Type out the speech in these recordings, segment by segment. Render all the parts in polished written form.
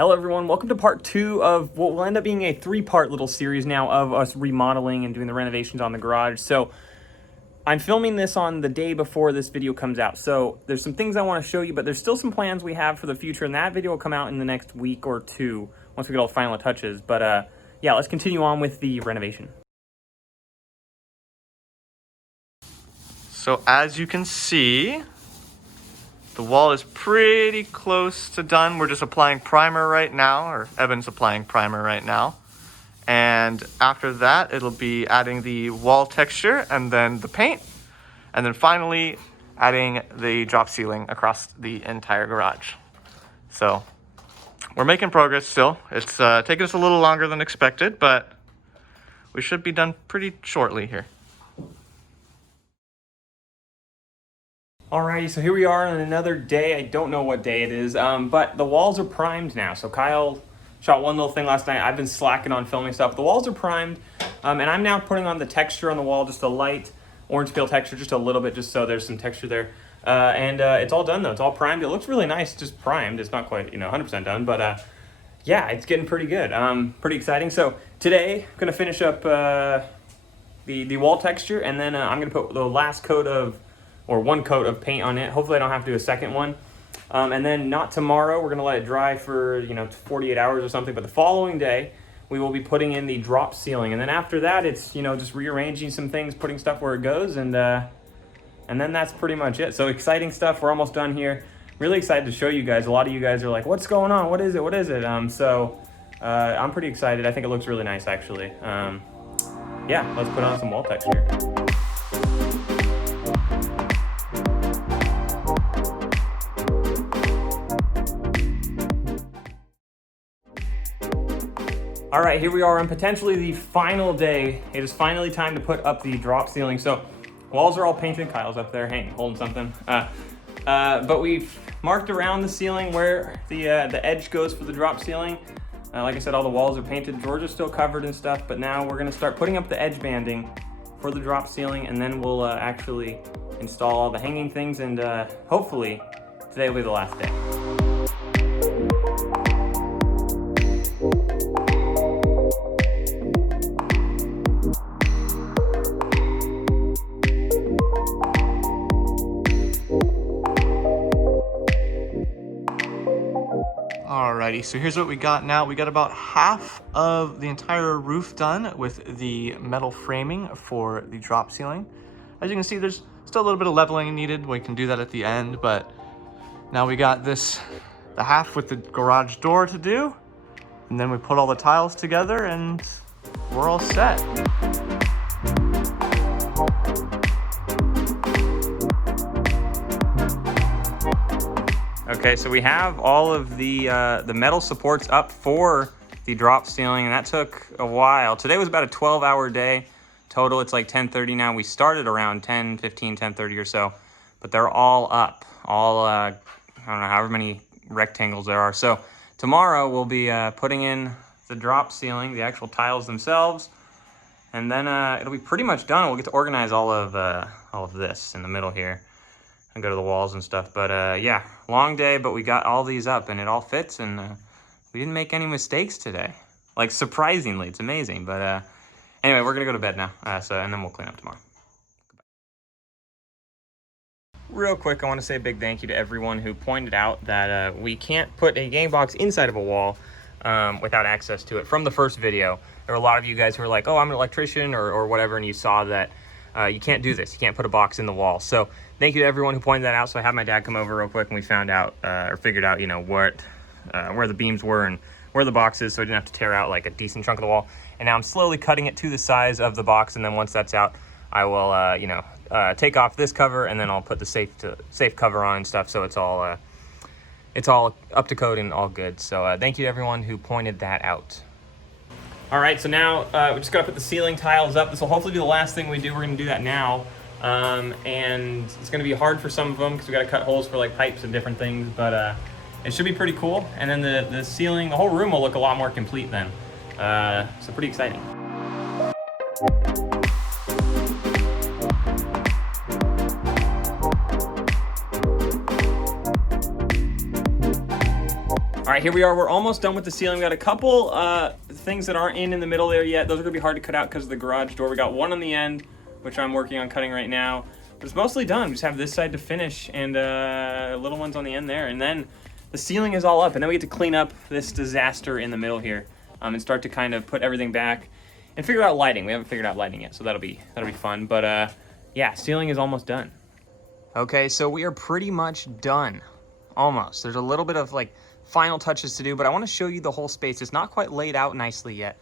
Hello everyone, welcome to part 2 of what will end up being a 3-part little series now of us remodeling and doing the renovations on the garage. So I'm filming this on the day before this video comes out. So there's some things I want to show you, but there's still some plans we have for the future, and that video will come out in the next week or two once we get all the final touches. But yeah, let's continue on with the renovation. So as you can see, the wall is pretty close to done. We're just applying primer right now, or Evan's applying primer right now. And after that, it'll be adding the wall texture and then the paint. And then finally, adding the drop ceiling across the entire garage. So we're making progress still. It's taking us a little longer than expected, but we should be done pretty shortly here. Alrighty, so here we are on another day. I don't know what day it is, but the walls are primed now. So Kyle shot one little thing last night. I've been slacking on filming stuff. The walls are primed, and I'm now putting on the texture on the wall, just a light orange peel texture, just a little bit, just so there's some texture there. And it's all done though. It's all primed. It looks really nice, just primed. It's not quite, 100% done, but yeah, it's getting pretty good. Pretty exciting. So today, I'm gonna finish up the wall texture, and then I'm gonna put the last coat of, or one coat of paint on it. Hopefully I don't have to do a second one. And then not tomorrow, we're gonna let it dry for 48 hours or something, but the following day, we will be putting in the drop ceiling. And then after that, it's just rearranging some things, putting stuff where it goes, and then that's pretty much it. So exciting stuff, we're almost done here. Really excited to show you guys. A lot of you guys are like, what's going on? What is it? What is it? So I'm pretty excited. I think it looks really nice, actually. Yeah, let's put on some wall texture. All right, here we are on potentially the final day. It is finally time to put up the drop ceiling. So walls are all painted. Kyle's up there holding something. But we've marked around the ceiling where the edge goes for the drop ceiling. Like I said, all the walls are painted. Drawers are still covered and stuff, but now we're gonna start putting up the edge banding for the drop ceiling, and then we'll actually install all the hanging things, and hopefully today will be the last day. Alrighty, so here's what we got now. We got about half of the entire roof done with the metal framing for the drop ceiling. As you can see, there's still a little bit of leveling needed. We can do that at the end, but now we got the half with the garage door to do, and then we put all the tiles together and we're all set. Okay, so we have all of the metal supports up for the drop ceiling, and that took a while. Today was about a 12-hour day total. It's like 10:30 now. We started around 10:15, 10:30 or so, but they're all up. All, I don't know, however many rectangles there are. So tomorrow we'll be putting in the drop ceiling, the actual tiles themselves, and then it'll be pretty much done. We'll get to organize all of this in the middle here and go to the walls and stuff. But yeah, long day, but we got all these up and it all fits, and we didn't make any mistakes today. Like, surprisingly, it's amazing. But anyway, we're gonna go to bed now, and then we'll clean up tomorrow. Real quick, I want to say a big thank you to everyone who pointed out that we can't put a game box inside of a wall without access to it. From the first video, there were a lot of you guys who were like, oh, I'm an electrician or whatever, and you saw that you can't do this. You can't put a box in the wall. So thank you to everyone who pointed that out. So I had my dad come over real quick, and we found out, or figured out, where the beams were and where the box is, so I didn't have to tear out like a decent chunk of the wall. And now I'm slowly cutting it to the size of the box, and then once that's out, I will, take off this cover, and then I'll put the safe cover on and stuff, so it's all up to code and all good. So thank you to everyone who pointed that out. All right, so now we just gotta put the ceiling tiles up. This will hopefully be the last thing we do. We're gonna do that now. And it's gonna be hard for some of them because we gotta cut holes for like pipes and different things, but it should be pretty cool. And then the ceiling, the whole room will look a lot more complete then. So pretty exciting. All right, right, here we are. We're almost done with the ceiling. We got a couple things that aren't in the middle there yet. Those are gonna be hard to cut out because of the garage door. We got one on the end, which I'm working on cutting right now. But it's mostly done. We just have this side to finish and little ones on the end there. And then the ceiling is all up. And then we get to clean up this disaster in the middle here and start to kind of put everything back and figure out lighting. We haven't figured out lighting yet, so that'll be fun. But yeah, ceiling is almost done. Okay, so we are pretty much done. Almost. There's a little bit of like final touches to do, but I want to show you the whole space. It's not quite laid out nicely yet,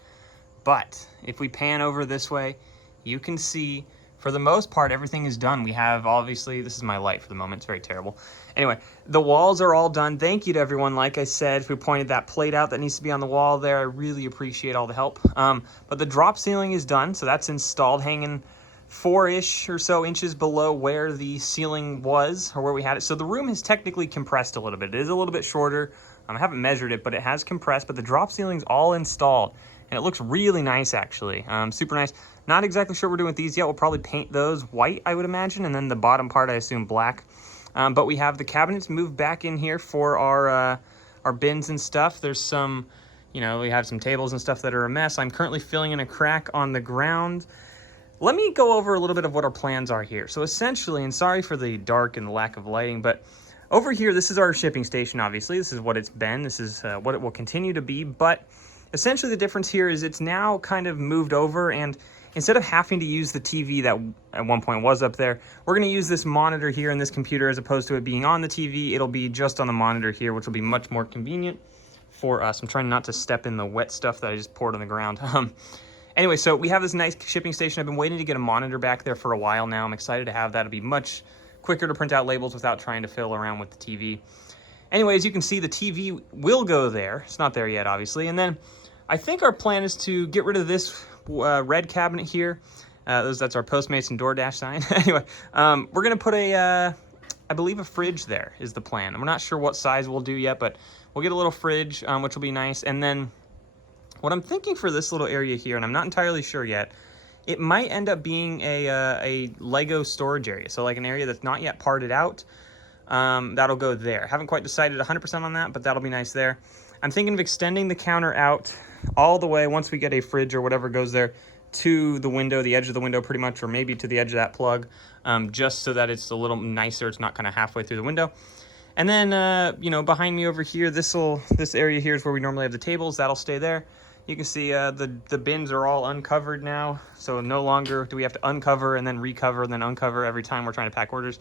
but if we pan over this way, you can see for the most part everything is done. We have, obviously, this is my light for the moment, it's very terrible. Anyway, the walls are all done. Thank you to everyone, like I said, who pointed that plate out that needs to be on the wall there. I really appreciate all the help. But the drop ceiling is done, so that's installed, hanging 4-ish or so inches below where the ceiling was, or where we had it. So the room has technically compressed a little bit. It is a little bit shorter. I haven't measured it, but it has compressed, but the drop ceiling's all installed, and it looks really nice, actually. Super nice. Not exactly sure what we're doing with these yet. We'll probably paint those white, I would imagine, and then the bottom part, I assume, black. But we have the cabinets moved back in here for our bins and stuff. There's some, you know, we have some tables and stuff that are a mess. I'm currently filling in a crack on the ground. Let me go over a little bit of what our plans are here. So essentially, and sorry for the dark and the lack of lighting, but over here, this is our shipping station, obviously. This is what it's been. This is what it will continue to be. But essentially the difference here is it's now kind of moved over, and instead of having to use the TV that at one point was up there, we're going to use this monitor here in this computer as opposed to it being on the TV. It'll be just on the monitor here, which will be much more convenient for us. I'm trying not to step in the wet stuff that I just poured on the ground. Anyway, so we have this nice shipping station. I've been waiting to get a monitor back there for a while now. I'm excited to have that. It'll be much quicker to print out labels without trying to fiddle around with the TV. Anyway, as you can see, the TV will go there. It's not there yet, obviously. And then I think our plan is to get rid of this red cabinet here. That's our Postmates and DoorDash sign. Anyway, we're going to put I believe a fridge there is the plan. I'm not sure what size we'll do yet, but we'll get a little fridge, which will be nice. And then what I'm thinking for this little area here, and I'm not entirely sure yet, it might end up being a Lego storage area. So like an area that's not yet parted out, that'll go there. Haven't quite decided 100% on that, but that'll be nice there. I'm thinking of extending the counter out all the way once we get a fridge or whatever goes there to the window, the edge of the window pretty much, or maybe to the edge of that plug, just so that it's a little nicer. It's not kind of halfway through the window. And then, you know, behind me over here, this area here is where we normally have the tables. That'll stay there. You can see the bins are all uncovered now, so no longer do we have to uncover and then recover and then uncover every time we're trying to pack orders.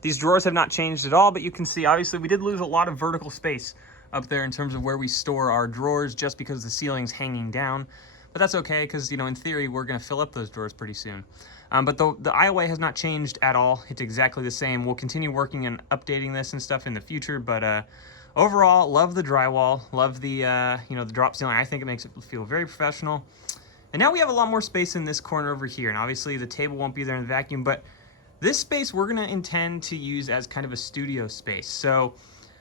These drawers have not changed at all, but you can see, obviously, we did lose a lot of vertical space up there in terms of where we store our drawers just because the ceiling's hanging down. But that's okay, because, you know, in theory, we're going to fill up those drawers pretty soon. But the aisleway has not changed at all. It's exactly the same. We'll continue working and updating this and stuff in the future, but overall, love the drywall, love the, you know, the drop ceiling. I think it makes it feel very professional. And now we have a lot more space in this corner over here. And obviously the table won't be there in the vacuum, but this space we're gonna intend to use as kind of a studio space. So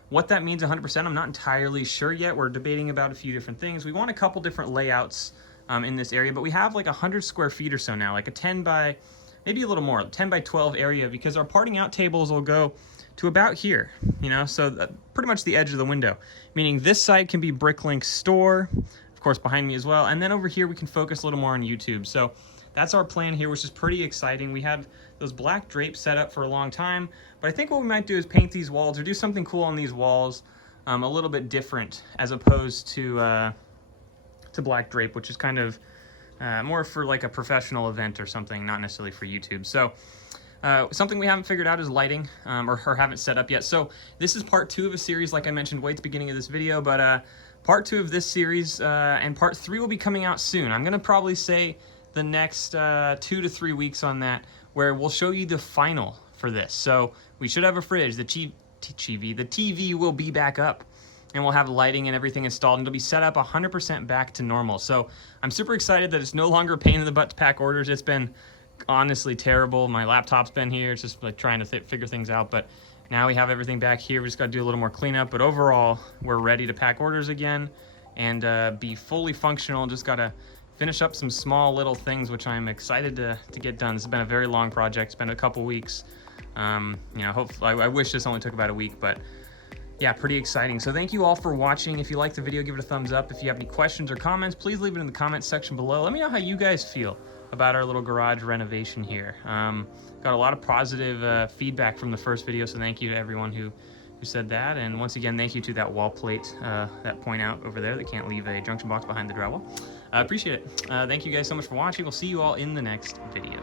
what that means 100%, I'm not entirely sure yet. We're debating about a few different things. We want a couple different layouts in this area, but we have like 100 square feet or so now, like a 10 by, maybe a little more, 10 by 12 area, because our parting out tables will go to about here, you know, so pretty much the edge of the window, meaning this side can be BrickLink store, of course behind me as well, and then over here we can focus a little more on YouTube. So that's our plan here, which is pretty exciting. We had those black drapes set up for a long time, but I think what we might do is paint these walls or do something cool on these walls, a little bit different as opposed to black drape, which is kind of more for like a professional event or something, not necessarily for YouTube. So something we haven't figured out is lighting, or haven't set up yet. So this is part 2 of a series, like I mentioned way at the beginning of this video, but part 2 of this series, and part 3 will be coming out soon. I'm gonna probably say the next 2 to 3 weeks on that, where we'll show you the final for this. So we should have a fridge, the TV will be back up, and we'll have lighting and everything installed, and it'll be set up 100% back to normal. So I'm super excited that it's no longer a pain in the butt to pack orders. It's been honestly terrible. My laptop's been here. It's just like trying to figure things out, but now we have everything back here. We just got to do a little more cleanup, but overall we're ready to pack orders again and be fully functional. Just got to finish up some small little things, which I'm excited to get done. This has been a very long project. It's been a couple weeks. You know, hopefully, I wish this only took about a week, but Yeah, pretty exciting. So thank you all for watching. If you liked the video, give it a thumbs up. If you have any questions or comments, please leave it in the comments section below. Let me know how you guys feel about our little garage renovation here. Got a lot of positive feedback from the first video, so thank you to everyone who said that. And once again, thank you to that wall plate that point out over there that can't leave a junction box behind the drywall. I appreciate it. Thank you guys so much for watching. We'll see you all in the next video.